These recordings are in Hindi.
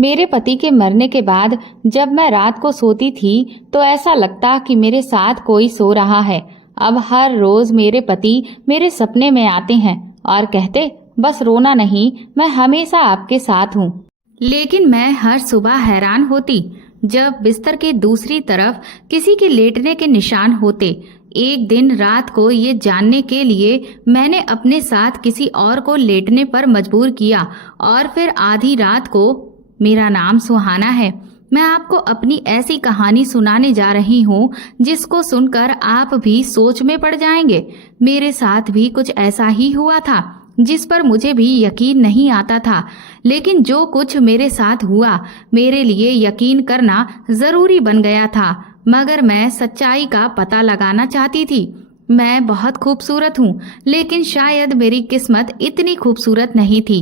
मेरे पति के मरने के बाद जब मैं रात को सोती थी तो ऐसा लगता कि मेरे साथ कोई सो रहा है। अब हर रोज मेरे पति मेरे सपने में आते हैं और कहते, बस रोना नहीं, मैं हमेशा आपके साथ हूँ। लेकिन मैं हर सुबह हैरान होती जब बिस्तर के दूसरी तरफ किसी के लेटने के निशान होते। एक दिन रात को ये जानने के लिए मैंने अपने साथ किसी और को लेटने पर मजबूर किया और फिर आधी रात को, मेरा नाम सुहाना है, मैं आपको अपनी ऐसी कहानी सुनाने जा रही हूँ जिसको सुनकर आप भी सोच में पड़ जाएंगे। मेरे साथ भी कुछ ऐसा ही हुआ था जिस पर मुझे भी यकीन नहीं आता था, लेकिन जो कुछ मेरे साथ हुआ मेरे लिए यकीन करना जरूरी बन गया था। मगर मैं सच्चाई का पता लगाना चाहती थी। मैं बहुत खूबसूरत हूँ, लेकिन शायद मेरी किस्मत इतनी खूबसूरत नहीं थी।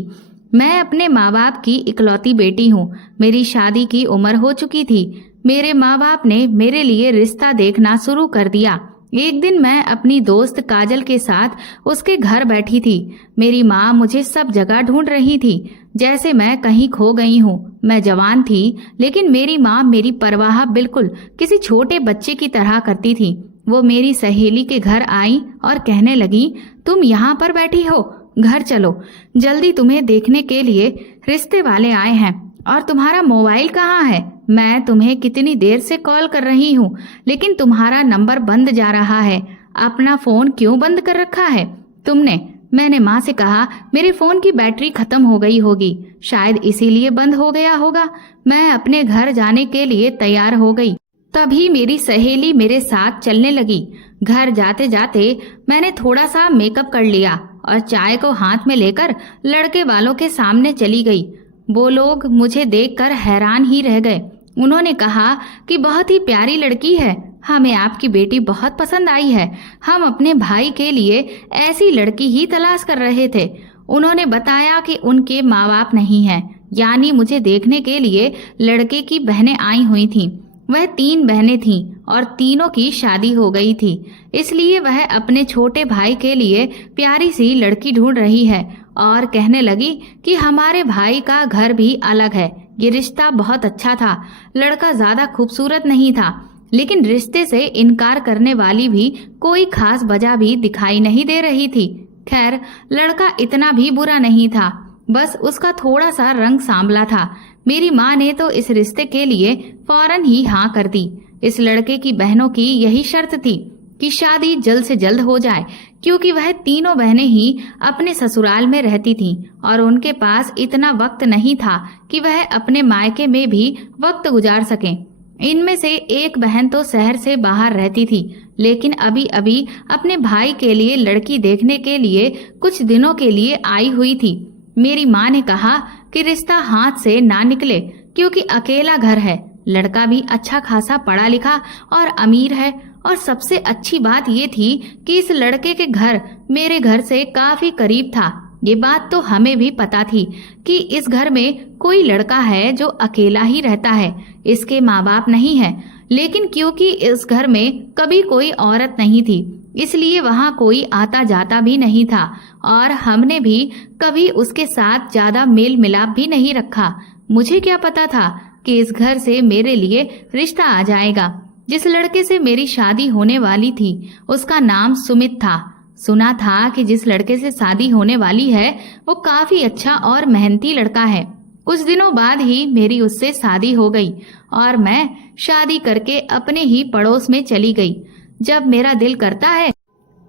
मैं अपने माँ बाप की इकलौती बेटी हूँ। मेरी शादी की उम्र हो चुकी थी। मेरे माँ बाप ने मेरे लिए रिश्ता देखना शुरू कर दिया। एक दिन मैं अपनी दोस्त काजल के साथ उसके घर बैठी थी। मेरी माँ मुझे सब जगह ढूंढ रही थी, जैसे मैं कहीं खो गई हूँ। मैं जवान थी, लेकिन मेरी माँ मेरी परवाह बिल्कुल किसी छोटे बच्चे की तरह करती थी। वो मेरी सहेली के घर आई और कहने लगी, तुम यहाँ पर बैठी हो, घर चलो, जल्दी तुम्हें देखने के लिए रिश्ते वाले आए हैं। और तुम्हारा मोबाइल कहाँ है? मैं तुम्हें कितनी देर से कॉल कर रही हूँ, लेकिन तुम्हारा नंबर बंद जा रहा है। अपना फोन क्यों बंद कर रखा है तुमने? मैंने माँ से कहा, मेरे फोन की बैटरी खत्म हो गई होगी, शायद इसीलिए बंद हो गया होगा। मैं अपने घर जाने के लिए तैयार हो गई। तभी मेरी सहेली मेरे साथ चलने लगी। घर जाते जाते मैंने थोड़ा सा मेकअप कर लिया और चाय को हाथ में लेकर लड़के वालों के सामने चली गई। वो लोग मुझे देखकर हैरान ही रह गए। उन्होंने कहा कि बहुत ही प्यारी लड़की है, हमें आपकी बेटी बहुत पसंद आई है। हम अपने भाई के लिए ऐसी लड़की ही तलाश कर रहे थे। उन्होंने बताया कि उनके माँ बाप नहीं हैं, यानी मुझे देखने के लिए लड़के की बहनें आई हुई थीं। वह 3 बहनें थीं और तीनों की शादी हो गई थी, इसलिए वह अपने छोटे भाई के लिए प्यारी सी लड़की ढूंढ रही है। और कहने लगी कि हमारे भाई का घर भी अलग है। ये रिश्ता बहुत अच्छा था। लड़का ज्यादा खूबसूरत नहीं था, लेकिन रिश्ते से इनकार करने वाली भी कोई खास वजह भी दिखाई नहीं दे रही थी। खैर, लड़का इतना भी बुरा नहीं था, बस उसका थोड़ा सा रंग सांवला था। मेरी माँ ने तो इस रिश्ते के लिए फौरन ही हाँ कर दी। इस लड़के की बहनों की यही शर्त थी कि शादी जल्द से जल्द हो जाए, क्योंकि वह तीनों बहनें ही अपने ससुराल में रहती थीं और उनके पास इतना वक्त नहीं था कि वह अपने मायके में भी वक्त गुजार सकें। इनमें से एक बहन तो शहर से बाहर रहती थी, लेकिन अभी अभी अपने भाई के लिए लड़की देखने के लिए कुछ दिनों के लिए आई हुई थी। मेरी माँ ने कहा कि रिश्ता हाथ से ना निकले, क्योंकि अकेला घर है। लड़का भी अच्छा खासा पढ़ा लिखा और अमीर है, और सबसे अच्छी बात ये थी कि इस लड़के के घर मेरे घर से काफी करीब था। ये बात तो हमें भी पता थी कि इस घर में कोई लड़का है जो अकेला ही रहता है, इसके माँ बाप नहीं है। लेकिन क्योंकि इस घर में कभी कोई औरत नहीं थी, इसलिए वहाँ कोई आता जाता भी नहीं था, और हमने भी कभी उसके साथ ज्यादा मेल मिलाप भी नहीं रखा। मुझे क्या पता था कि इस घर से मेरे लिए रिश्ता आ जाएगा। जिस लड़के से मेरी शादी होने वाली थी उसका नाम सुमित था। सुना था कि जिस लड़के से शादी होने वाली है वो काफी अच्छा और मेहनती लड़का है। कुछ दिनों बाद ही मेरी उससे शादी हो गई और मैं शादी करके अपने ही पड़ोस में चली गई। जब मेरा दिल करता है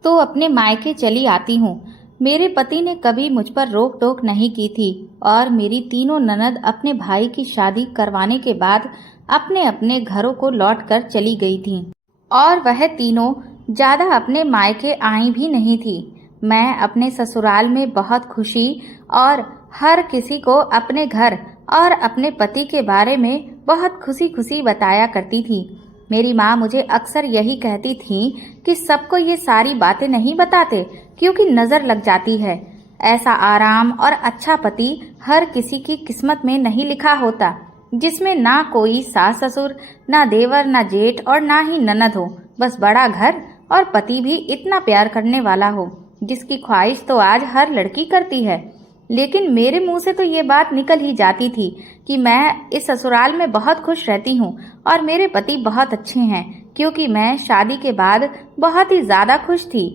तो अपने मायके चली आती हूँ। मेरे पति ने कभी मुझ पर रोक टोक नहीं की थी और मेरी तीनों ननद अपने भाई की शादी करवाने के बाद अपने अपने घरों को लौट कर चली गई थीं, और वह तीनों ज्यादा अपने मायके आई भी नहीं थी। मैं अपने ससुराल में बहुत खुशी और हर किसी को अपने घर और अपने पति के बारे में बहुत खुशी खुशी बताया करती थी। मेरी माँ मुझे अक्सर यही कहती थी कि सबको ये सारी बातें नहीं बताते, क्योंकि नजर लग जाती है। ऐसा आराम और अच्छा पति हर किसी की किस्मत में नहीं लिखा होता, जिसमें ना कोई सास ससुर, ना देवर, ना जेठ और ना ही ननद हो, बस बड़ा घर और पति भी इतना प्यार करने वाला हो, जिसकी ख्वाहिश तो आज हर लड़की करती है। लेकिन मेरे मुंह से तो ये बात निकल ही जाती थी कि मैं इस ससुराल में बहुत खुश रहती हूँ और मेरे पति बहुत अच्छे हैं, क्योंकि मैं शादी के बाद बहुत ही ज्यादा खुश थी।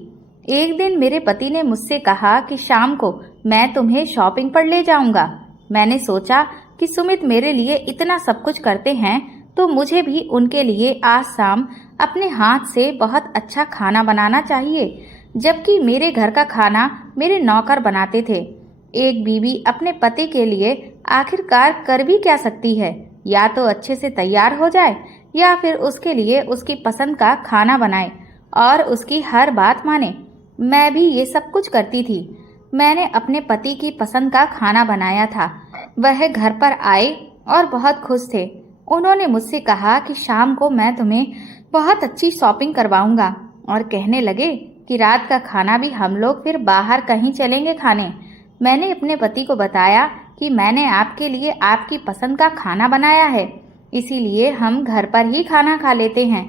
एक दिन मेरे पति ने मुझसे कहा कि शाम को मैं तुम्हें शॉपिंग पर ले जाऊंगा। मैंने सोचा कि सुमित मेरे लिए इतना सब कुछ करते हैं तो मुझे भी उनके लिए आज शाम अपने हाथ से बहुत अच्छा खाना बनाना चाहिए, जबकि मेरे घर का खाना मेरे नौकर बनाते थे। एक बीवी अपने पति के लिए आखिरकार कर भी क्या सकती है, या तो अच्छे से तैयार हो जाए या फिर उसके लिए उसकी पसंद का खाना बनाए और उसकी हर बात माने। मैं भी ये सब कुछ करती थी। मैंने अपने पति की पसंद का खाना बनाया था। वह घर पर आए और बहुत खुश थे। उन्होंने मुझसे कहा कि शाम को मैं तुम्हें बहुत अच्छी शॉपिंग करवाऊंगा और कहने लगे कि रात का खाना भी हम लोग फिर बाहर कहीं चलेंगे खाने। मैंने अपने पति को बताया कि मैंने आपके लिए आपकी पसंद का खाना बनाया है, इसीलिए हम घर पर ही खाना खा लेते हैं।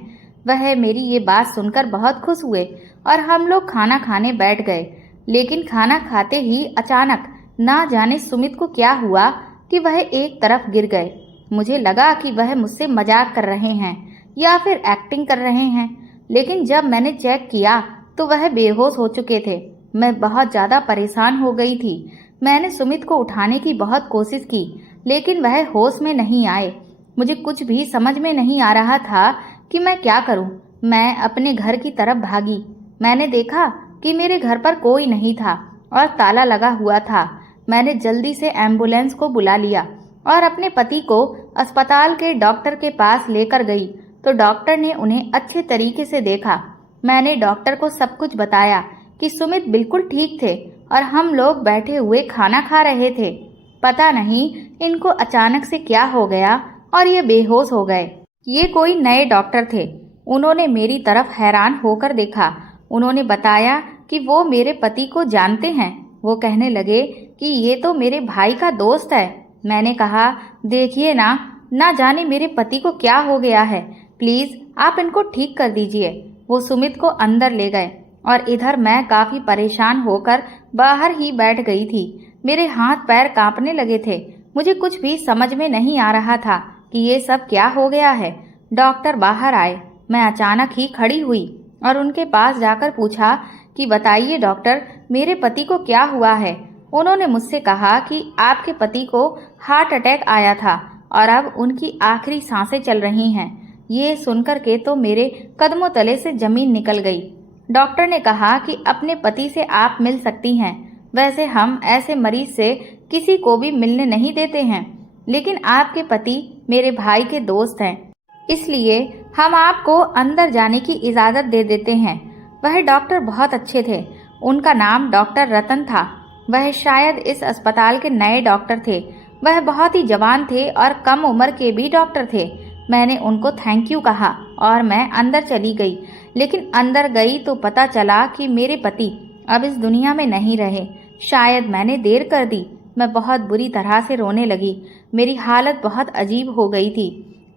वह मेरी ये बात सुनकर बहुत खुश हुए और हम लोग खाना खाने बैठ गए। लेकिन खाना खाते ही अचानक ना जाने सुमित को क्या हुआ कि वह एक तरफ गिर गए। मुझे लगा कि वह मुझसे मजाक कर रहे हैं या फिर एक्टिंग कर रहे हैं, लेकिन जब मैंने चेक किया तो वह बेहोश हो चुके थे। मैं बहुत ज़्यादा परेशान हो गई थी। मैंने सुमित को उठाने की बहुत कोशिश की, लेकिन वह होश में नहीं आए। मुझे कुछ भी समझ में नहीं आ रहा था कि मैं क्या करूं। मैं अपने घर की तरफ भागी। मैंने देखा कि मेरे घर पर कोई नहीं था और ताला लगा हुआ था। मैंने जल्दी से एम्बुलेंस को बुला लिया और अपने पति को अस्पताल के डॉक्टर के पास लेकर गई तो डॉक्टर ने उन्हें अच्छे तरीके से देखा। मैंने डॉक्टर को सब कुछ बताया कि सुमित बिल्कुल ठीक थे और हम लोग बैठे हुए खाना खा रहे थे। पता नहीं इनको अचानक से क्या हो गया और ये बेहोश हो गए। ये कोई नए डॉक्टर थे। उन्होंने मेरी तरफ हैरान होकर देखा। उन्होंने बताया कि वो मेरे पति को जानते हैं। वो कहने लगे कि ये तो मेरे भाई का दोस्त है। मैंने कहा, देखिए ना जाने मेरे पति को क्या हो गया है, प्लीज आप इनको ठीक कर दीजिए। वो सुमित को अंदर ले गए और इधर मैं काफी परेशान होकर बाहर ही बैठ गई थी। मेरे हाथ पैर कांपने लगे थे। मुझे कुछ भी समझ में नहीं आ रहा था कि ये सब क्या हो गया है। डॉक्टर बाहर आए। मैं अचानक ही खड़ी हुई और उनके पास जाकर पूछा कि बताइए डॉक्टर, मेरे पति को क्या हुआ है। उन्होंने मुझसे कहा कि आपके पति को हार्ट अटैक आया था और अब उनकी आखिरी सांसें चल रही हैं। ये सुनकर के तो मेरे कदमों तले से जमीन निकल गई। डॉक्टर ने कहा कि अपने पति से आप मिल सकती हैं। वैसे हम ऐसे मरीज से किसी को भी मिलने नहीं देते हैं, लेकिन आपके पति मेरे भाई के दोस्त हैं, इसलिए हम आपको अंदर जाने की इजाज़त दे देते हैं। वह डॉक्टर बहुत अच्छे थे। उनका नाम डॉक्टर रतन था। वह शायद इस अस्पताल के नए डॉक्टर थे। वह बहुत ही जवान थे और कम उम्र के भी डॉक्टर थे। मैंने उनको थैंक यू कहा और मैं अंदर चली गई। लेकिन अंदर गई तो पता चला कि मेरे पति अब इस दुनिया में नहीं रहे। शायद मैंने देर कर दी। मैं बहुत बुरी तरह से रोने लगी। मेरी हालत बहुत अजीब हो गई थी।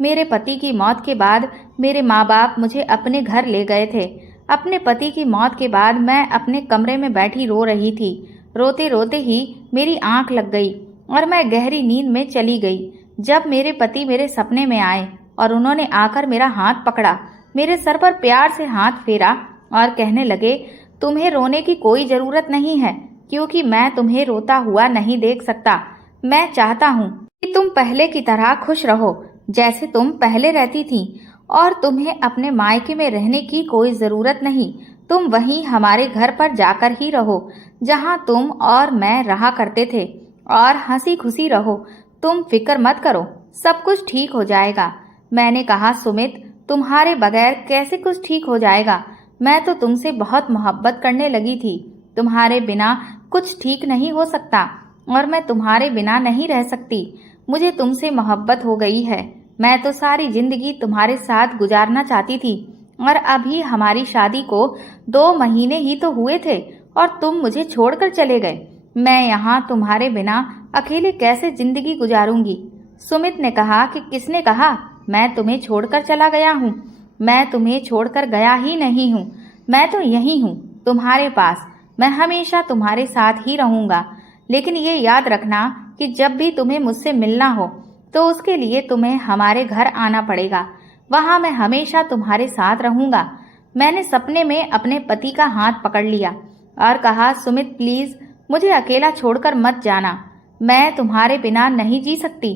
मेरे पति की मौत के बाद मेरे माँ बाप मुझे अपने घर ले गए थे। अपने पति की मौत के बाद मैं अपने कमरे में बैठी रो रही थी। रोते रोते ही मेरी आंख लग गई और मैं गहरी नींद में चली गई। जब मेरे पति मेरे सपने में आए और उन्होंने आकर मेरा हाथ पकड़ा, मेरे सर पर प्यार से हाथ फेरा और कहने लगे, तुम्हें रोने की कोई जरूरत नहीं है, क्योंकि मैं तुम्हें रोता हुआ नहीं देख सकता। मैं चाहता हूँ कि तुम पहले की तरह खुश रहो जैसे तुम पहले रहती थी, और तुम्हें अपने मायके में रहने की कोई जरूरत नहीं। तुम वहीं हमारे घर पर जाकर ही रहो जहाँ तुम और मैं रहा करते थे, और हंसी खुशी रहो। तुम फिक्र मत करो, सब कुछ ठीक हो जाएगा। मैंने कहा, सुमित, तुम्हारे बगैर कैसे कुछ ठीक हो जाएगा। मैं तो तुमसे बहुत मोहब्बत करने लगी थी। तुम्हारे बिना कुछ ठीक नहीं हो सकता और मैं तुम्हारे बिना नहीं रह सकती। मुझे तुमसे मोहब्बत हो गई है। मैं तो सारी जिंदगी तुम्हारे साथ गुजारना चाहती थी, और अभी हमारी शादी को 2 महीने ही तो हुए थे और तुम मुझे छोड़कर चले गए। मैं यहाँ तुम्हारे बिना अकेले कैसे जिंदगी गुजारूंगी। सुमित ने कहा कि किसने कहा मैं तुम्हें छोड़कर चला गया हूँ। मैं तुम्हें छोड़कर गया ही नहीं हूँ। मैं तो यही हूँ तुम्हारे पास। मैं हमेशा तुम्हारे साथ ही रहूंगा। लेकिन ये याद रखना कि जब भी तुम्हें मुझसे मिलना हो तो उसके लिए तुम्हें हमारे घर आना पड़ेगा। वहां मैं हमेशा तुम्हारे साथ रहूंगा। मैंने सपने में अपने पति का हाथ पकड़ लिया और कहा, सुमित प्लीज मुझे अकेला छोड़कर मत जाना, मैं तुम्हारे बिना नहीं जी सकती।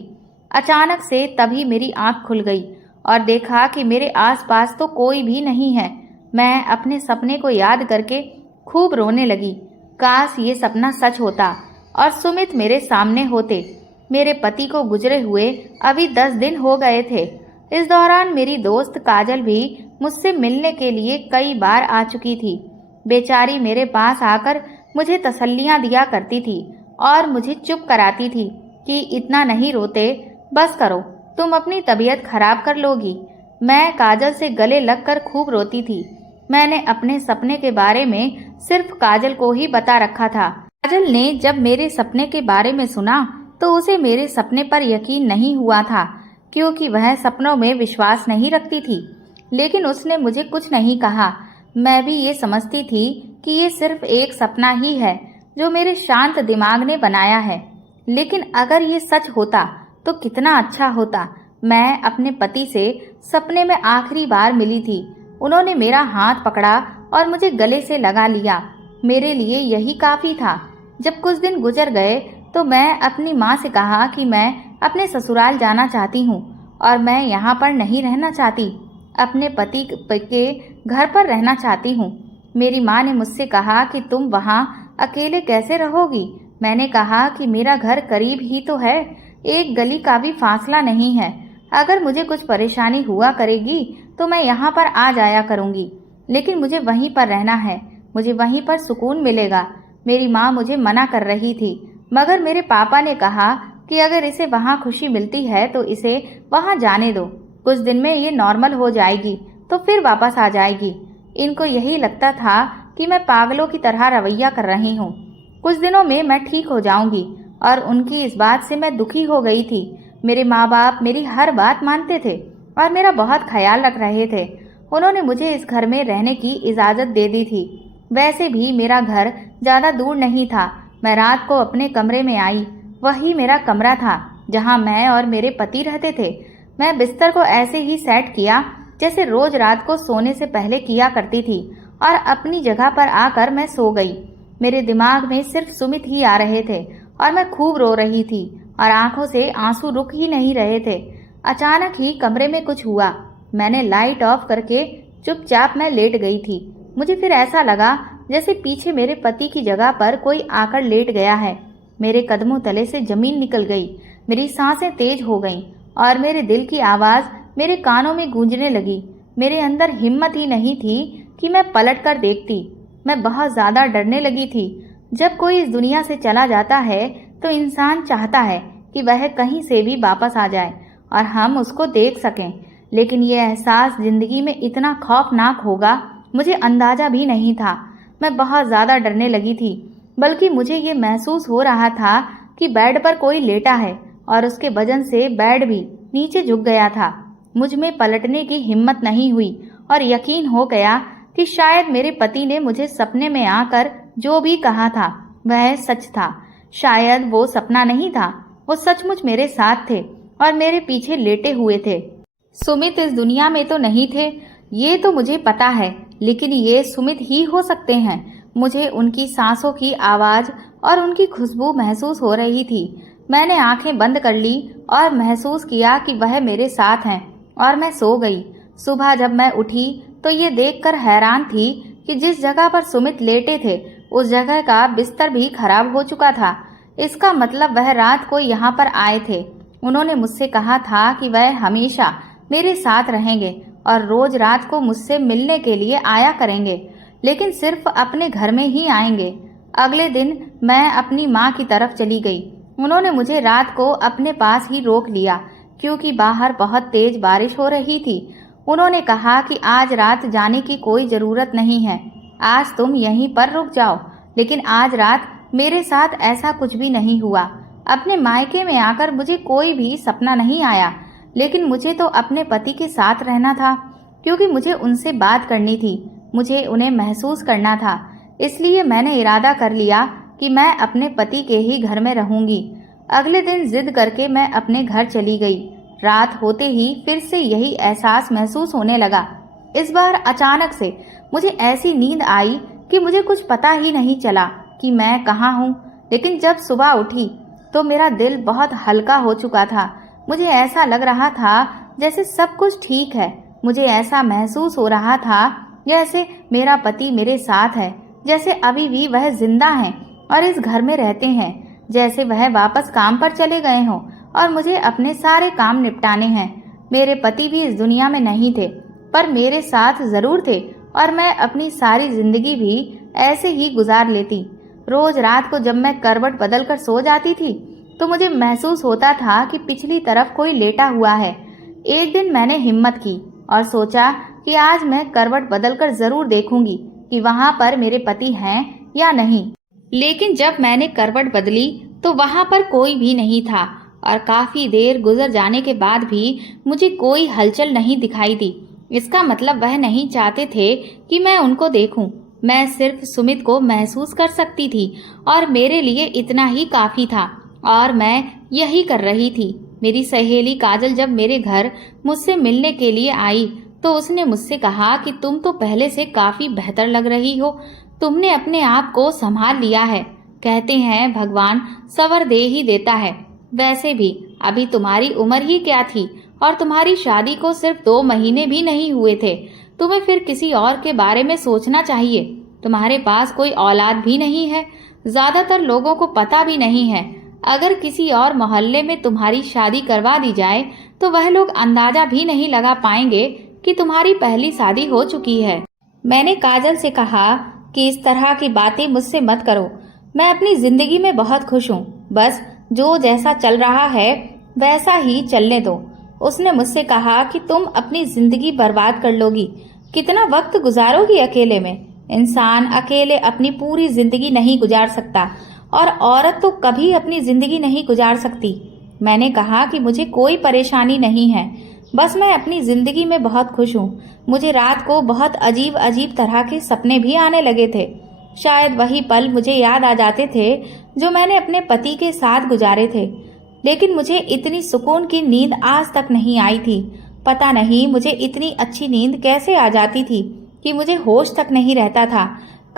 अचानक से तभी मेरी आंख खुल गई और देखा कि मेरे आसपास तो कोई भी नहीं है। मैं अपने सपने को याद करके खूब रोने लगी। काश ये सपना सच होता और सुमित मेरे सामने होते। मेरे पति को गुजरे हुए अभी 10 दिन हो गए थे। इस दौरान मेरी दोस्त काजल भी मुझसे मिलने के लिए कई बार आ चुकी थी। बेचारी मेरे पास आकर मुझे तसल्लियां दिया करती थी और मुझे चुप कराती थी कि इतना नहीं रोते, बस करो, तुम अपनी तबीयत खराब कर लोगी। मैं काजल से गले लगकर खूब रोती थी। मैंने अपने सपने के बारे में सिर्फ काजल को ही बता रखा था। काजल ने जब मेरे सपने के बारे में सुना तो उसे मेरे सपने पर यकीन नहीं हुआ था, क्योंकि वह सपनों में विश्वास नहीं रखती थी। लेकिन उसने मुझे कुछ नहीं कहा। मैं भी ये समझती थी कि ये सिर्फ एक सपना ही है जो मेरे शांत दिमाग ने बनाया है। लेकिन अगर ये सच होता तो कितना अच्छा होता। मैं अपने पति से सपने में आखिरी बार मिली थी। उन्होंने मेरा हाथ पकड़ा और मुझे गले से लगा लिया। मेरे लिए यही काफी था। जब कुछ दिन गुजर गए तो मैं अपनी माँ से कहा कि मैं अपने ससुराल जाना चाहती हूँ और मैं यहाँ पर नहीं रहना चाहती, अपने पति के घर पर रहना चाहती हूँ। मेरी माँ ने मुझसे कहा कि तुम वहाँ अकेले कैसे रहोगी। मैंने कहा कि मेरा घर करीब ही तो है, एक गली का भी फासला नहीं है। अगर मुझे कुछ परेशानी हुआ करेगी तो मैं यहाँ पर आ जाया करूँगी, लेकिन मुझे वहीं पर रहना है, मुझे वहीं पर सुकून मिलेगा। मेरी माँ मुझे मना कर रही थी, मगर मेरे पापा ने कहा कि अगर इसे वहाँ खुशी मिलती है तो इसे वहाँ जाने दो। कुछ दिन में ये नॉर्मल हो जाएगी तो फिर वापस आ जाएगी। इनको यही लगता था कि मैं पागलों की तरह रवैया कर रही हूँ। कुछ दिनों में मैं ठीक हो जाऊंगी और उनकी इस बात से मैं दुखी हो गई थी। मेरे माँ बाप मेरी हर बात मानते थे और मेरा बहुत ख्याल रख रहे थे। उन्होंने मुझे इस घर में रहने की इजाज़त दे दी थी। वैसे भी मेरा घर ज़्यादा दूर नहीं था। मैं रात को अपने कमरे में आई। वही मेरा कमरा था जहाँ मैं और मेरे पति रहते थे। मैं बिस्तर को ऐसे ही सेट किया जैसे रोज रात को सोने से पहले किया करती थी और अपनी जगह पर आकर मैं सो गई। मेरे दिमाग में सिर्फ सुमित ही आ रहे थे और मैं खूब रो रही थी और आंखों से आंसू रुक ही नहीं रहे थे। अचानक ही कमरे में कुछ हुआ। मैंने लाइट ऑफ करके चुपचाप मैं लेट गई थी। मुझे फिर ऐसा लगा जैसे पीछे मेरे पति की जगह पर कोई आकर लेट गया है। मेरे कदमों तले से जमीन निकल गई, मेरी सांसें तेज हो गईं और मेरे दिल की आवाज़ मेरे कानों में गूंजने लगी। मेरे अंदर हिम्मत ही नहीं थी कि मैं पलट कर देखती। मैं बहुत ज़्यादा डरने लगी थी। जब कोई इस दुनिया से चला जाता है तो इंसान चाहता है कि वह कहीं से भी वापस आ जाए और हम उसको देख सकें, लेकिन यह एहसास ज़िंदगी में इतना खौफनाक होगा मुझे अंदाज़ा भी नहीं था। मैं बहुत ज़्यादा डरने लगी थी, बल्कि मुझे ये महसूस हो रहा था कि बेड पर कोई लेटा है और उसके वजन से बेड भी नीचे झुक गया था। मुझ में पलटने की हिम्मत नहीं हुई और यकीन हो गया कि शायद मेरे पति ने मुझे सपने में आकर जो भी कहा था वह सच था। शायद वो सपना नहीं था, वो सचमुच मेरे साथ थे और मेरे पीछे लेटे हुए थे। सुमित इस दुनिया में तो नहीं थे, ये तो मुझे पता है, लेकिन ये सुमित ही हो सकते हैं। मुझे उनकी सांसों की आवाज़ और उनकी खुशबू महसूस हो रही थी। मैंने आंखें बंद कर ली और महसूस किया कि वह मेरे साथ हैं और मैं सो गई। सुबह जब मैं उठी तो ये देखकर हैरान थी कि जिस जगह पर सुमित लेटे थे उस जगह का बिस्तर भी खराब हो चुका था। इसका मतलब वह रात को यहाँ पर आए थे। उन्होंने मुझसे कहा था कि वह हमेशा मेरे साथ रहेंगे और रोज रात को मुझसे मिलने के लिए आया करेंगे, लेकिन सिर्फ अपने घर में ही आएंगे। अगले दिन मैं अपनी माँ की तरफ चली गई। उन्होंने मुझे रात को अपने पास ही रोक लिया क्योंकि बाहर बहुत तेज बारिश हो रही थी। उन्होंने कहा कि आज रात जाने की कोई ज़रूरत नहीं है, आज तुम यहीं पर रुक जाओ। लेकिन आज रात मेरे साथ ऐसा कुछ भी नहीं हुआ। अपने मायके में आकर मुझे कोई भी सपना नहीं आया, लेकिन मुझे तो अपने पति के साथ रहना था क्योंकि मुझे उनसे बात करनी थी, मुझे उन्हें महसूस करना था। इसलिए मैंने इरादा कर लिया कि मैं अपने पति के ही घर में रहूंगी। अगले दिन जिद करके मैं अपने घर चली गई। रात होते ही फिर से यही एहसास महसूस होने लगा। इस बार अचानक से मुझे ऐसी नींद आई कि मुझे कुछ पता ही नहीं चला कि मैं कहाँ हूँ। लेकिन जब सुबह उठी तो मेरा दिल बहुत हल्का हो चुका था। मुझे ऐसा लग रहा था जैसे सब कुछ ठीक है। मुझे ऐसा महसूस हो रहा था जैसे मेरा पति मेरे साथ है, जैसे अभी भी वह जिंदा है और इस घर में रहते हैं, जैसे वह वापस काम पर चले गए हों और मुझे अपने सारे काम निपटाने हैं। मेरे पति भी इस दुनिया में नहीं थे, पर मेरे साथ जरूर थे और मैं अपनी सारी जिंदगी भी ऐसे ही गुजार लेती। रोज रात को जब मैं करवट बदल कर सो जाती थी तो मुझे महसूस होता था कि पिछली तरफ कोई लेटा हुआ है। एक दिन मैंने हिम्मत की और सोचा कि आज मैं करवट बदल कर जरूर देखूंगी कि वहां पर मेरे पति हैं या नहीं। लेकिन जब मैंने करवट बदली तो वहां पर कोई भी नहीं था और काफी देर गुजर जाने के बाद भी मुझे कोई हलचल नहीं दिखाई दी। इसका मतलब वह नहीं चाहते थे कि मैं उनको देखूं। मैं सिर्फ सुमित को महसूस कर सकती थी और मेरे लिए इतना ही काफी था और मैं यही कर रही थी। मेरी सहेली काजल जब मेरे घर मुझसे मिलने के लिए आई तो उसने मुझसे कहा कि तुम तो पहले से काफी बेहतर लग रही हो, तुमने अपने आप को संभाल लिया है। कहते हैं भगवान सवर दे ही देता है। वैसे भी अभी तुम्हारी उम्र ही क्या थी और तुम्हारी शादी को सिर्फ 2 महीने भी नहीं हुए थे। तुम्हें फिर किसी और के बारे में सोचना चाहिए। तुम्हारे पास कोई औलाद भी नहीं है, ज्यादातर लोगों को पता भी नहीं है। अगर किसी और मोहल्ले में तुम्हारी शादी करवा दी जाए तो वह लोग अंदाजा भी नहीं लगा पाएंगे कि तुम्हारी पहली शादी हो चुकी है। मैंने काजल से कहा कि इस तरह की बातें मुझसे मत करो। मैं अपनी जिंदगी में बहुत खुश हूँ, बस जो जैसा चल रहा है वैसा ही चलने दो। उसने मुझसे कहा कि तुम अपनी जिंदगी बर्बाद कर लोगी, कितना वक्त गुजारोगी अकेले में। इंसान अकेले अपनी पूरी जिंदगी नहीं गुजार सकता और औरत तो कभी अपनी जिंदगी नहीं गुजार सकती। मैंने कहा कि मुझे कोई परेशानी नहीं है, बस मैं अपनी जिंदगी में बहुत खुश हूँ। मुझे रात को बहुत अजीब अजीब तरह के सपने भी आने लगे थे। शायद वही पल मुझे याद आ जाते थे जो मैंने अपने पति के साथ गुजारे थे। लेकिन मुझे इतनी सुकून की नींद आज तक नहीं आई थी। पता नहीं मुझे इतनी अच्छी नींद कैसे आ जाती थी कि मुझे होश तक नहीं रहता था।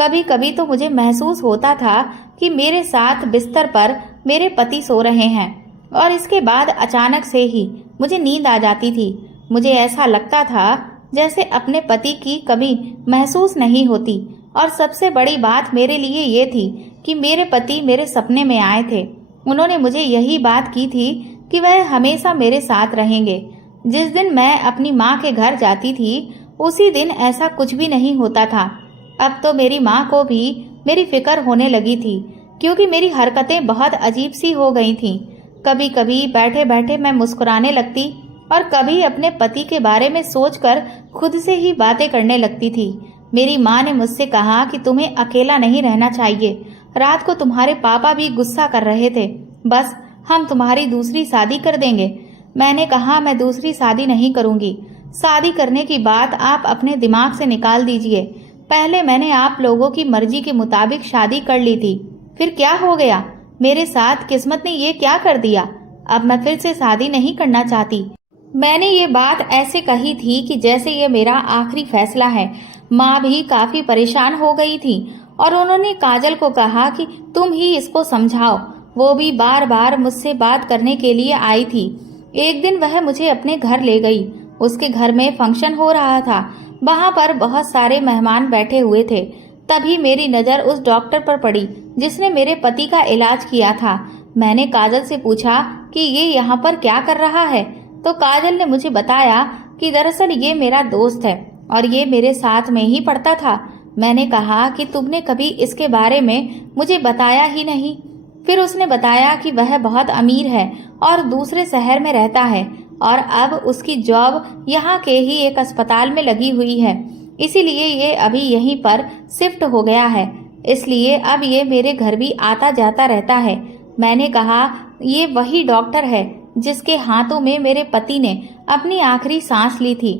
कभी कभी तो मुझे महसूस होता था कि मेरे साथ बिस्तर पर मेरे पति सो रहे हैं और इसके बाद अचानक से ही मुझे नींद आ जाती थी। मुझे ऐसा लगता था जैसे अपने पति की कमी महसूस नहीं होती। और सबसे बड़ी बात मेरे लिए ये थी कि मेरे पति मेरे सपने में आए थे। उन्होंने मुझे यही बात की थी कि वह हमेशा मेरे साथ रहेंगे। जिस दिन मैं अपनी माँ के घर जाती थी उसी दिन ऐसा कुछ भी नहीं होता था। अब तो मेरी माँ को भी मेरी फिक्र होने लगी थी, क्योंकि मेरी हरकतें बहुत अजीब सी हो गई थीं। कभी कभी बैठे बैठे मैं मुस्कुराने लगती और कभी अपने पति के बारे में सोचकर खुद से ही बातें करने लगती थी। मेरी माँ ने मुझसे कहा कि तुम्हें अकेला नहीं रहना चाहिए। रात को तुम्हारे पापा भी गुस्सा कर रहे थे, बस हम तुम्हारी दूसरी शादी कर देंगे। मैंने कहा मैं दूसरी शादी नहीं करूंगी। शादी करने की बात आप अपने दिमाग से निकाल दीजिए। पहले मैंने आप लोगों की मर्जी के मुताबिक शादी कर ली थी, फिर क्या हो गया? मेरे साथ किस्मत ने ये क्या कर दिया? अब मैं फिर से शादी नहीं करना चाहती। मैंने ये बात ऐसे कही थी कि जैसे ये मेरा आखिरी फैसला है। माँ भी काफी परेशान हो गई थी और उन्होंने काजल को कहा कि तुम ही इसको समझाओ। वो भी बार बार मुझसे बात करने के लिए आई थी। एक दिन वह मुझे अपने घर ले गई। उसके घर में फंक्शन हो रहा था, वहाँ पर बहुत सारे मेहमान बैठे हुए थे। तभी मेरी नज़र उस डॉक्टर पर पड़ी जिसने मेरे पति का इलाज किया था। मैंने काजल से पूछा कि ये यहाँ पर क्या कर रहा है, तो काजल ने मुझे बताया कि दरअसल ये मेरा दोस्त है और ये मेरे साथ में ही पढ़ता था। मैंने कहा कि तुमने कभी इसके बारे में मुझे बताया ही नहीं। फिर उसने बताया कि वह बहुत अमीर है और दूसरे शहर में रहता है और अब उसकी जॉब यहाँ के ही एक अस्पताल में लगी हुई है, इसीलिए ये अभी यहीं पर शिफ्ट हो गया है। इसलिए अब ये मेरे घर भी आता जाता रहता है। मैंने कहा ये वही डॉक्टर है जिसके हाथों में मेरे पति ने अपनी आखिरी सांस ली थी।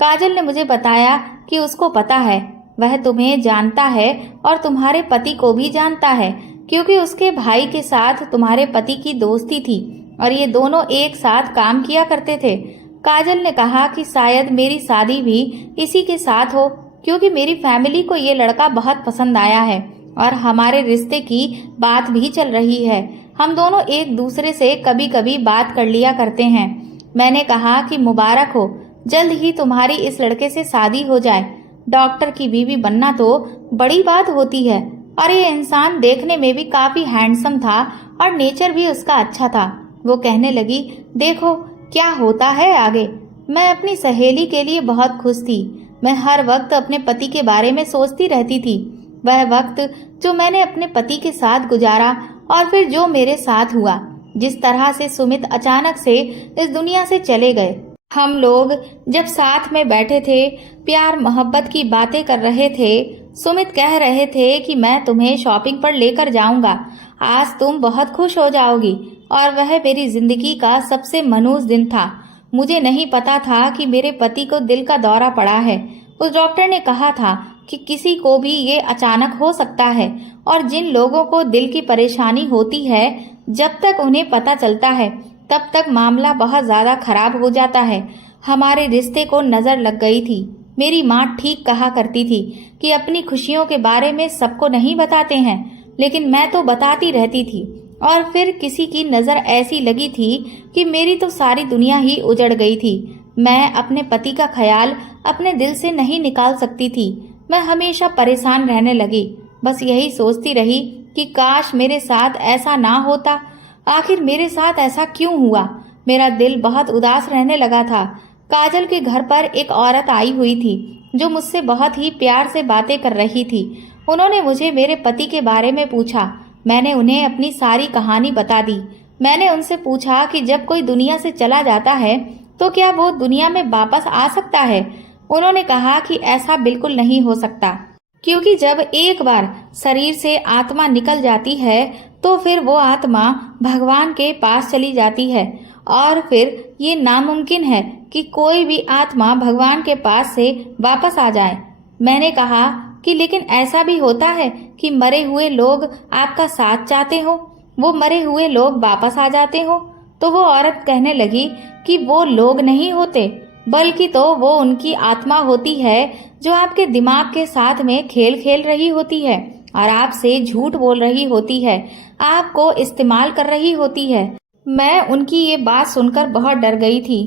काजल ने मुझे बताया कि उसको पता है, वह तुम्हें जानता है और तुम्हारे पति को भी जानता है, क्योंकि उसके भाई के साथ तुम्हारे पति की दोस्ती थी और ये दोनों एक साथ काम किया करते थे। काजल ने कहा कि शायद मेरी शादी भी इसी के साथ हो, क्योंकि मेरी फैमिली को ये लड़का बहुत पसंद आया है और हमारे रिश्ते की बात भी चल रही है। हम दोनों एक दूसरे से कभी कभी बात कर लिया करते हैं। मैंने कहा कि मुबारक हो, जल्द ही तुम्हारी इस लड़के से शादी हो जाए। डॉक्टर की बीवी बनना तो बड़ी बात होती है और ये इंसान देखने में भी काफी हैंडसम था और नेचर भी उसका अच्छा था। वो कहने लगी, देखो क्या होता है आगे। मैं अपनी सहेली के लिए बहुत खुश थी। मैं हर वक्त अपने पति के बारे में सोचती रहती थी। वह वक्त जो मैंने अपने पति के साथ गुजारा और फिर जो मेरे साथ हुआ, जिस तरह से सुमित अचानक से इस दुनिया से चले गए। हम लोग जब साथ में बैठे थे, प्यार मोहब्बत की बातें कर रहे थे। सुमित कह रहे थे कि मैं तुम्हें शॉपिंग पर लेकर जाऊंगा, आज तुम बहुत खुश हो जाओगी। और वह मेरी जिंदगी का सबसे मनहूस दिन था। मुझे नहीं पता था कि मेरे पति को दिल का दौरा पड़ा है। उस डॉक्टर ने कहा था कि किसी को भी ये अचानक हो सकता है और जिन लोगों को दिल की परेशानी होती है, जब तक उन्हें पता चलता है तब तक मामला बहुत ज्यादा खराब हो जाता है। हमारे रिश्ते को नजर लग गई थी। मेरी माँ ठीक कहा करती थी कि अपनी खुशियों के बारे में सबको नहीं बताते हैं, लेकिन मैं तो बताती रहती थी। और फिर किसी की नजर ऐसी लगी थी कि मेरी तो सारी दुनिया ही उजड़ गई थी। मैं अपने पति का ख्याल अपने दिल से नहीं निकाल सकती थी। मैं हमेशा परेशान रहने लगी, बस यही सोचती रही कि काश मेरे साथ ऐसा ना होता। आखिर मेरे साथ ऐसा क्यों हुआ? मेरा दिल बहुत उदास रहने लगा था। काजल के घर पर एक औरत आई हुई थी जो मुझसे बहुत ही प्यार से बातें कर रही थी। उन्होंने मुझे मेरे पति के बारे में पूछा। मैंने उन्हें अपनी सारी कहानी बता दी। मैंने उनसे पूछा कि जब कोई दुनिया से चला जाता है तो क्या वो दुनिया में वापस आ सकता है। उन्होंने कहा कि ऐसा बिल्कुल नहीं हो सकता, क्योंकि जब एक बार शरीर से आत्मा निकल जाती है तो फिर वो आत्मा भगवान के पास चली जाती है और फिर ये नामुमकिन है कि कोई भी आत्मा भगवान के पास से वापस आ जाए। मैंने कहा कि लेकिन ऐसा भी होता है कि मरे हुए लोग आपका साथ चाहते हो, वो मरे हुए लोग वापस आ जाते हो। तो वो औरत कहने लगी कि वो लोग नहीं होते, बल्कि तो वो उनकी आत्मा होती है जो आपके दिमाग के साथ में खेल खेल रही होती है और आपसे झूठ बोल रही होती है, आपको इस्तेमाल कर रही होती है। मैं उनकी ये बात सुनकर बहुत डर गई थी।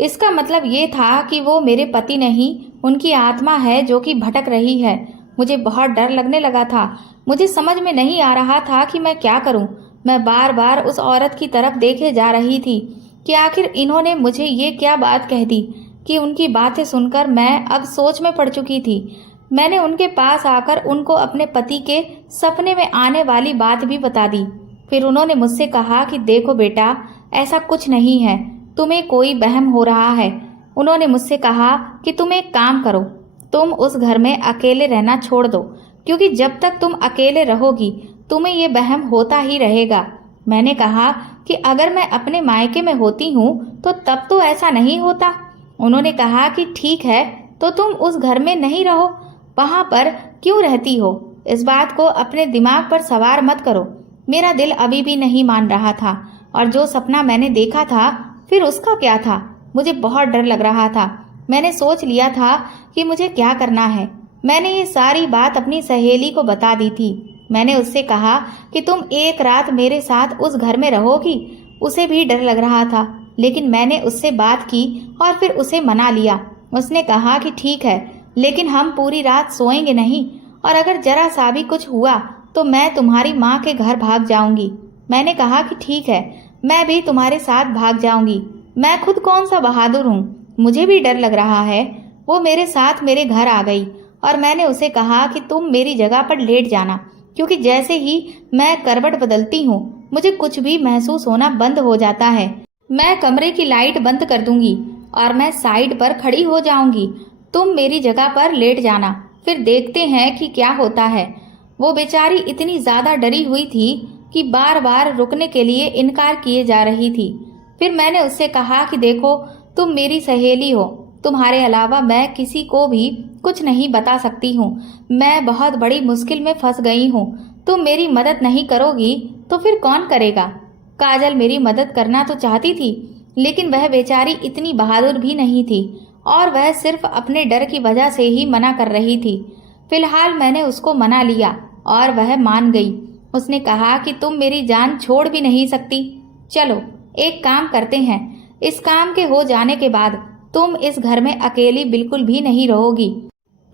इसका मतलब ये था कि वो मेरे पति नहीं, उनकी आत्मा है जो कि भटक रही है। मुझे बहुत डर लगने लगा था। मुझे समझ में नहीं आ रहा था कि मैं क्या करूं। मैं बार बार उस औरत की तरफ देखे जा रही थी कि आखिर इन्होंने मुझे ये क्या बात कह दी कि उनकी बातें सुनकर मैं अब सोच में पड़ चुकी थी। मैंने उनके पास आकर उनको अपने पति के सपने में आने वाली बात भी बता दी। फिर उन्होंने मुझसे कहा कि देखो बेटा, ऐसा कुछ नहीं है, तुम्हें कोई वहम हो रहा है। उन्होंने मुझसे कहा कि तुम एक काम करो, तुम उस घर में अकेले रहना छोड़ दो, क्योंकि जब तक तुम अकेले रहोगी तुम्हें ये वहम होता ही रहेगा। मैंने कहा कि अगर मैं अपने मायके में होती हूँ तो तब तो ऐसा नहीं होता। उन्होंने कहा कि ठीक है, तो तुम उस घर में नहीं रहो, वहां पर क्यों रहती हो? इस बात को अपने दिमाग पर सवार मत करो। मेरा दिल अभी भी नहीं मान रहा था और जो सपना मैंने देखा था फिर उसका क्या था? मुझे बहुत डर लग रहा था। मैंने सोच लिया था कि मुझे क्या करना है। मैंने ये सारी बात अपनी सहेली को बता दी थी। मैंने उससे कहा कि तुम एक रात मेरे साथ उस घर में रहोगी। उसे भी डर लग रहा था, लेकिन मैंने उससे बात की और फिर उसे मना लिया। उसने कहा कि ठीक है, लेकिन हम पूरी रात सोएंगे नहीं, और अगर जरा सा भी कुछ हुआ तो मैं तुम्हारी माँ के घर भाग जाऊंगी। मैंने कहा कि ठीक है, मैं भी तुम्हारे साथ भाग जाऊंगी। मैं खुद कौन सा बहादुर हूँ, मुझे भी डर लग रहा है। वो मेरे साथ मेरे घर आ गई और मैंने उसे कहा कि तुम मेरी जगह पर लेट जाना, क्योंकि जैसे ही मैं करवट बदलती हूँ मुझे कुछ भी महसूस होना बंद हो जाता है। मैं कमरे की लाइट बंद कर दूंगी और मैं साइड पर खड़ी हो जाऊंगी। तुम मेरी जगह पर लेट जाना, फिर देखते हैं कि क्या होता है। वो बेचारी इतनी ज्यादा डरी हुई थी कि बार बार रुकने के लिए इनकार किए जा रही थी। फिर मैंने उससे कहा कि देखो, तुम मेरी सहेली हो, तुम्हारे अलावा मैं किसी को भी कुछ नहीं बता सकती हूँ। मैं बहुत बड़ी मुश्किल में फंस गई हूँ। तुम मेरी मदद नहीं करोगी तो फिर कौन करेगा। काजल मेरी मदद करना तो चाहती थी, लेकिन वह बेचारी इतनी बहादुर भी नहीं थी और वह सिर्फ अपने डर की वजह से ही मना कर रही थी। फिलहाल मैंने उसको मना लिया और वह मान गई। उसने कहा कि तुम मेरी जान छोड़ भी नहीं सकती। चलो एक काम करते हैं, इस काम के हो जाने के बाद तुम इस घर में अकेली बिल्कुल भी नहीं रहोगी।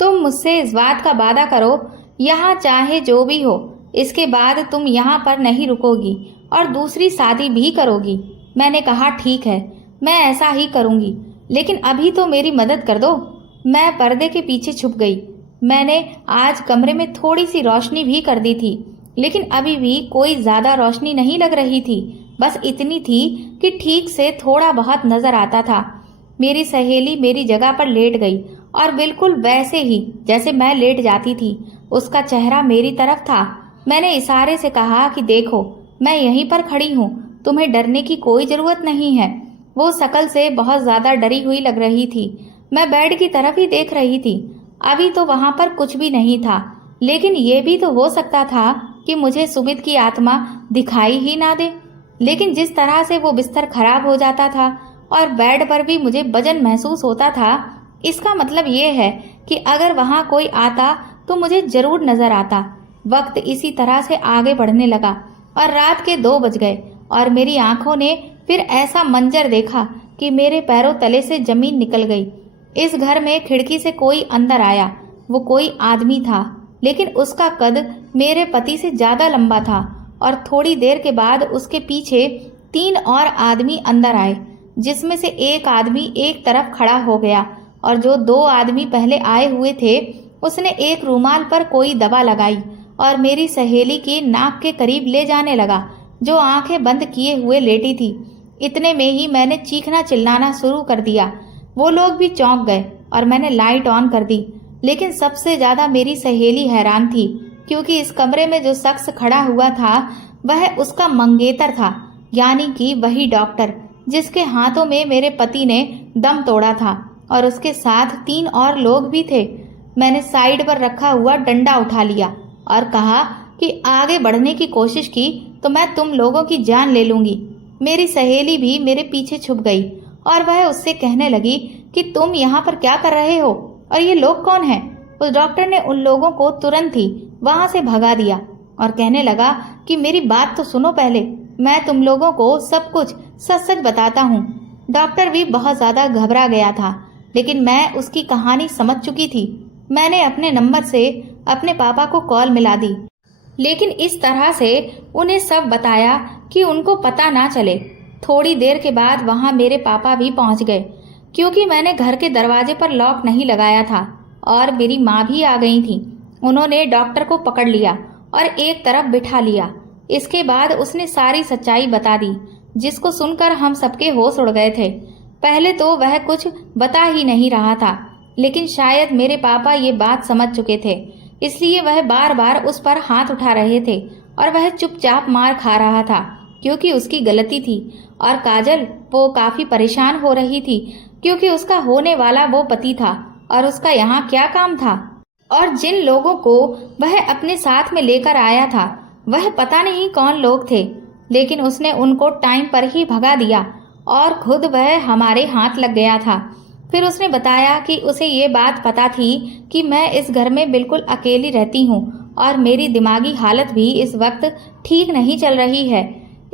तुम मुझसे इस बात का वादा करो, यहाँ चाहे जो भी हो, इसके बाद तुम यहाँ पर नहीं रुकोगी और दूसरी शादी भी करोगी। मैंने कहा ठीक है, मैं ऐसा ही करूंगी, लेकिन अभी तो मेरी मदद कर दो। मैं पर्दे के पीछे छुप गई। मैंने आज कमरे में थोड़ी सी रोशनी भी कर दी थी, लेकिन अभी भी कोई ज्यादा रोशनी नहीं लग रही थी, बस इतनी थी कि ठीक से थोड़ा बहुत नजर आता था। मेरी सहेली मेरी जगह पर लेट गई और बिल्कुल वैसे ही जैसे मैं लेट जाती थी, उसका चेहरा मेरी तरफ था। मैंने इशारे से कहा कि देखो, मैं यहीं पर खड़ी हूँ, तुम्हें डरने की कोई जरूरत नहीं है। वो शकल से बहुत ज्यादा डरी हुई लग रही थी। मैं बेड की तरफ ही देख रही थी। अभी तो वहां पर कुछ भी नहीं था, लेकिन ये भी तो हो सकता था कि मुझे सुमित की आत्मा दिखाई ही ना दे। लेकिन जिस तरह से वो बिस्तर खराब हो जाता था और बेड पर भी मुझे वजन महसूस होता था, इसका मतलब ये है कि अगर वहां कोई आता तो मुझे जरूर नजर आता। वक्त इसी तरह से आगे बढ़ने लगा और रात के 2 बज गए और मेरी आंखों ने फिर ऐसा मंजर देखा कि मेरे पैरों तले से जमीन निकल गई। इस घर में खिड़की से कोई अंदर आया। वो कोई आदमी था, लेकिन उसका कद मेरे पति से ज्यादा लंबा था और थोड़ी देर के बाद उसके पीछे 3 और आदमी अंदर आए, जिसमें से एक आदमी एक तरफ खड़ा हो गया और जो 2 आदमी पहले आए हुए थे, उसने एक रूमाल पर कोई दवा लगाई और मेरी सहेली की नाक के करीब ले जाने लगा, जो आंखें बंद किए हुए लेटी थी। इतने में ही मैंने चीखना चिल्लाना शुरू कर दिया। वो लोग भी चौंक गए और मैंने लाइट ऑन कर दी। लेकिन सबसे ज्यादा मेरी सहेली हैरान थी, क्योंकि इस कमरे में जो शख्स खड़ा हुआ था वह उसका मंगेतर था, यानी कि वही डॉक्टर जिसके हाथों में मेरे पति ने दम तोड़ा था, और उसके साथ 3 और लोग भी थे। मैंने साइड पर रखा हुआ डंडा उठा लिया और कहा कि आगे बढ़ने की कोशिश की तो मैं तुम लोगों की जान ले लूंगी। मेरी सहेली भी मेरे पीछे छुप गई और वह उससे कहने लगी कि तुम यहाँ पर क्या कर रहे हो और ये लोग कौन हैं। उस डॉक्टर ने उन लोगों को तुरंत ही वहां से भगा दिया और कहने लगा कि मेरी बात तो सुनो पहले, मैं तुम लोगों को सब कुछ सच सच बताता हूँ। डॉक्टर भी बहुत ज्यादा घबरा गया था, लेकिन मैं उसकी कहानी समझ चुकी थी। मैंने अपने नंबर से अपने पापा को कॉल मिला दी, लेकिन इस तरह से उन्हें सब बताया कि उनको पता ना चले। थोड़ी देर के बाद वहां मेरे पापा भी पहुंच गए, क्योंकि मैंने घर के दरवाजे पर लॉक नहीं लगाया था, और मेरी माँ भी आ गई थी। उन्होंने डॉक्टर को पकड़ लिया और एक तरफ बिठा लिया। इसके बाद उसने सारी सच्चाई बता दी, जिसको सुनकर हम सबके होश उड़ गए थे। पहले तो वह कुछ बता ही नहीं रहा था, लेकिन शायद मेरे पापा ये बात समझ चुके थे, इसलिए वह बार बार उस पर हाथ उठा रहे थे और वह चुपचाप मार खा रहा था, क्योंकि उसकी गलती थी। और काजल, वो काफी परेशान हो रही थी, क्योंकि उसका होने वाला वो पति था और उसका यहाँ क्या काम था। और जिन लोगों को वह अपने साथ में लेकर आया था, वह पता नहीं कौन लोग थे, लेकिन उसने उनको टाइम पर ही भगा दिया और खुद वह हमारे हाथ लग गया था। फिर उसने बताया कि उसे ये बात पता थी कि मैं इस घर में बिल्कुल अकेली रहती हूँ और मेरी दिमागी हालत भी इस वक्त ठीक नहीं चल रही है,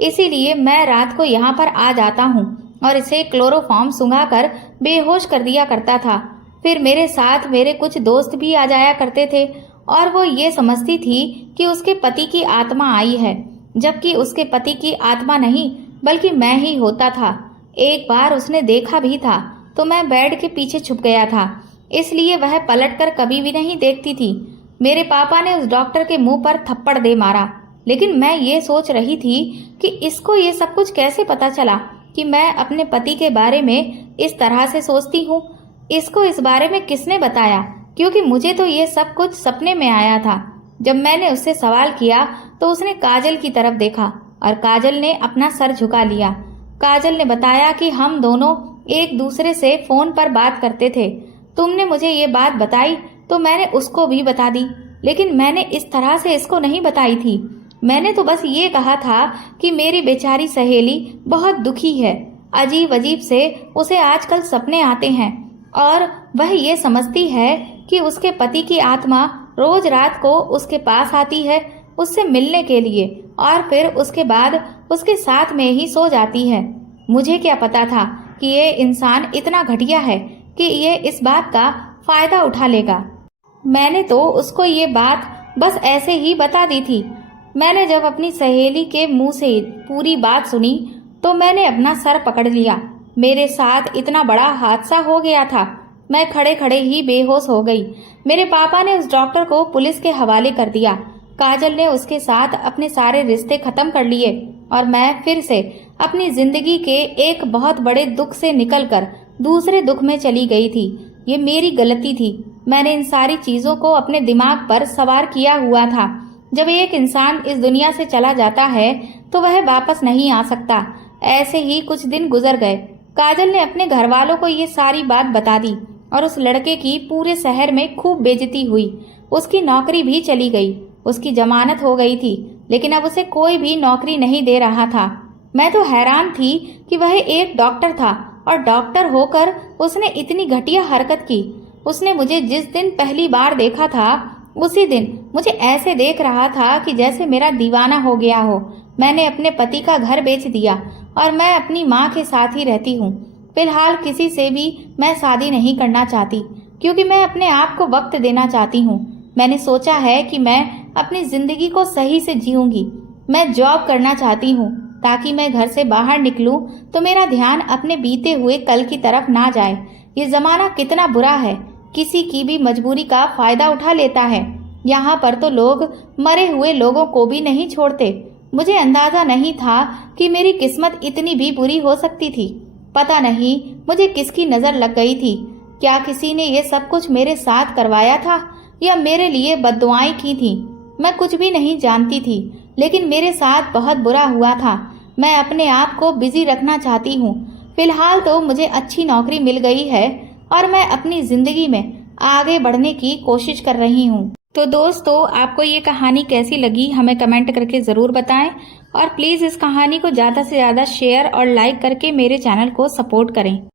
इसीलिए मैं रात को यहाँ पर आ जाता हूँ और इसे क्लोरोफॉर्म सुंघाकर बेहोश कर दिया करता था। फिर मेरे साथ मेरे कुछ दोस्त भी आ जाया करते थे और वो ये समझती थी कि उसके पति की आत्मा आई है, जबकि उसके पति की आत्मा नहीं बल्कि मैं ही होता था। एक बार उसने देखा भी था तो मैं बेड के पीछे छुप गया था, इसलिए वह पलटकर कभी भी नहीं देखती थी। मेरे पापा ने उस डॉक्टर के मुंह पर थप्पड़ दे मारा, लेकिन मैं ये सोच रही थी कि इसको ये सब कुछ कैसे पता चला कि मैं अपने पति के बारे में इस तरह से सोचती हूँ। इसको इस बारे में किसने बताया, क्योंकि मुझे तो ये सब कुछ सपने में आया था। जब मैंने उससे सवाल किया तो उसने काजल की तरफ देखा और काजल ने अपना सर झुका लिया। काजल ने बताया कि हम दोनों एक दूसरे से फोन पर बात करते थे। तुमने मुझे ये बात बताई तो मैंने उसको भी बता दी। लेकिन मैंने इस तरह से इसको नहीं बताई थी। मैंने तो बस ये कहा था कि मेरी बेचारी सहेली बहुत दुखी है। अजीब अजीब से उसे आजकल सपने आते हैं और वह ये समझती है कि उसके पति की आत्मा रोज रात को उसके पास आती है उससे मिलने के लिए और फिर उसके बाद उसके साथ में ही सो जाती है। मुझे क्या पता था कि ये इंसान इतना घटिया है कि ये इस बात का फायदा उठा लेगा। मैंने तो उसको ये बात बस ऐसे ही बता दी थी। मैंने जब अपनी सहेली के मुंह से पूरी बात सुनी तो मैंने अपना सर पकड़ लिया। मेरे साथ इतना बड़ा हादसा हो गया था। मैं खड़े खड़े ही बेहोश हो गई। मेरे पापा ने उस डॉक्टर को पुलिस के हवाले कर दिया। काजल ने उसके साथ अपने सारे रिश्ते खत्म कर लिए और मैं फिर से अपनी जिंदगी के एक बहुत बड़े दुख से निकलकर दूसरे दुख में चली गई थी। ये मेरी गलती थी। मैंने इन सारी चीजों को अपने दिमाग पर सवार किया हुआ था। जब एक इंसान इस दुनिया से चला जाता है तो वह वापस नहीं आ सकता। ऐसे ही कुछ दिन गुजर गए। काजल ने अपने घर वालों को ये सारी बात बता दी और उस लड़के की पूरे शहर में खूब बेइज्जती हुई। उसकी नौकरी भी चली गई। उसकी जमानत हो गई थी, लेकिन अब उसे कोई भी नौकरी नहीं दे रहा था। मैं तो हैरान थी कि वह एक डॉक्टर था और डॉक्टर होकर उसने इतनी घटिया हरकत की। उसने मुझे जिस दिन पहली बार देखा था उसी दिन मुझे ऐसे देख रहा था कि जैसे मेरा दीवाना हो गया हो। मैंने अपने पति का घर बेच दिया और मैं अपनी माँ के साथ ही रहती हूँ। फिलहाल किसी से भी मैं शादी नहीं करना चाहती क्योंकि मैं अपने आप को वक्त देना चाहती हूँ। मैंने सोचा है कि मैं अपनी जिंदगी को सही से जीऊंगी। मैं जॉब करना चाहती हूँ ताकि मैं घर से बाहर निकलूं तो मेरा ध्यान अपने बीते हुए कल की तरफ ना जाए। ये जमाना कितना बुरा है, किसी की भी मजबूरी का फायदा उठा लेता है। यहाँ पर तो लोग मरे हुए लोगों को भी नहीं छोड़ते। मुझे अंदाजा नहीं था कि मेरी किस्मत इतनी भी बुरी हो सकती थी। पता नहीं मुझे किसकी नजर लग गई थी। क्या किसी ने ये सब कुछ मेरे साथ करवाया था या मेरे लिए बद्दुआएं की थी? मैं कुछ भी नहीं जानती थी, लेकिन मेरे साथ बहुत बुरा हुआ था। मैं अपने आप को बिजी रखना चाहती हूँ। फिलहाल तो मुझे अच्छी नौकरी मिल गई है और मैं अपनी जिंदगी में आगे बढ़ने की कोशिश कर रही हूँ। तो दोस्तों, आपको ये कहानी कैसी लगी हमें कमेंट करके ज़रूर बताएं और प्लीज़ इस कहानी को ज़्यादा से ज़्यादा शेयर और लाइक करके मेरे चैनल को सपोर्ट करें।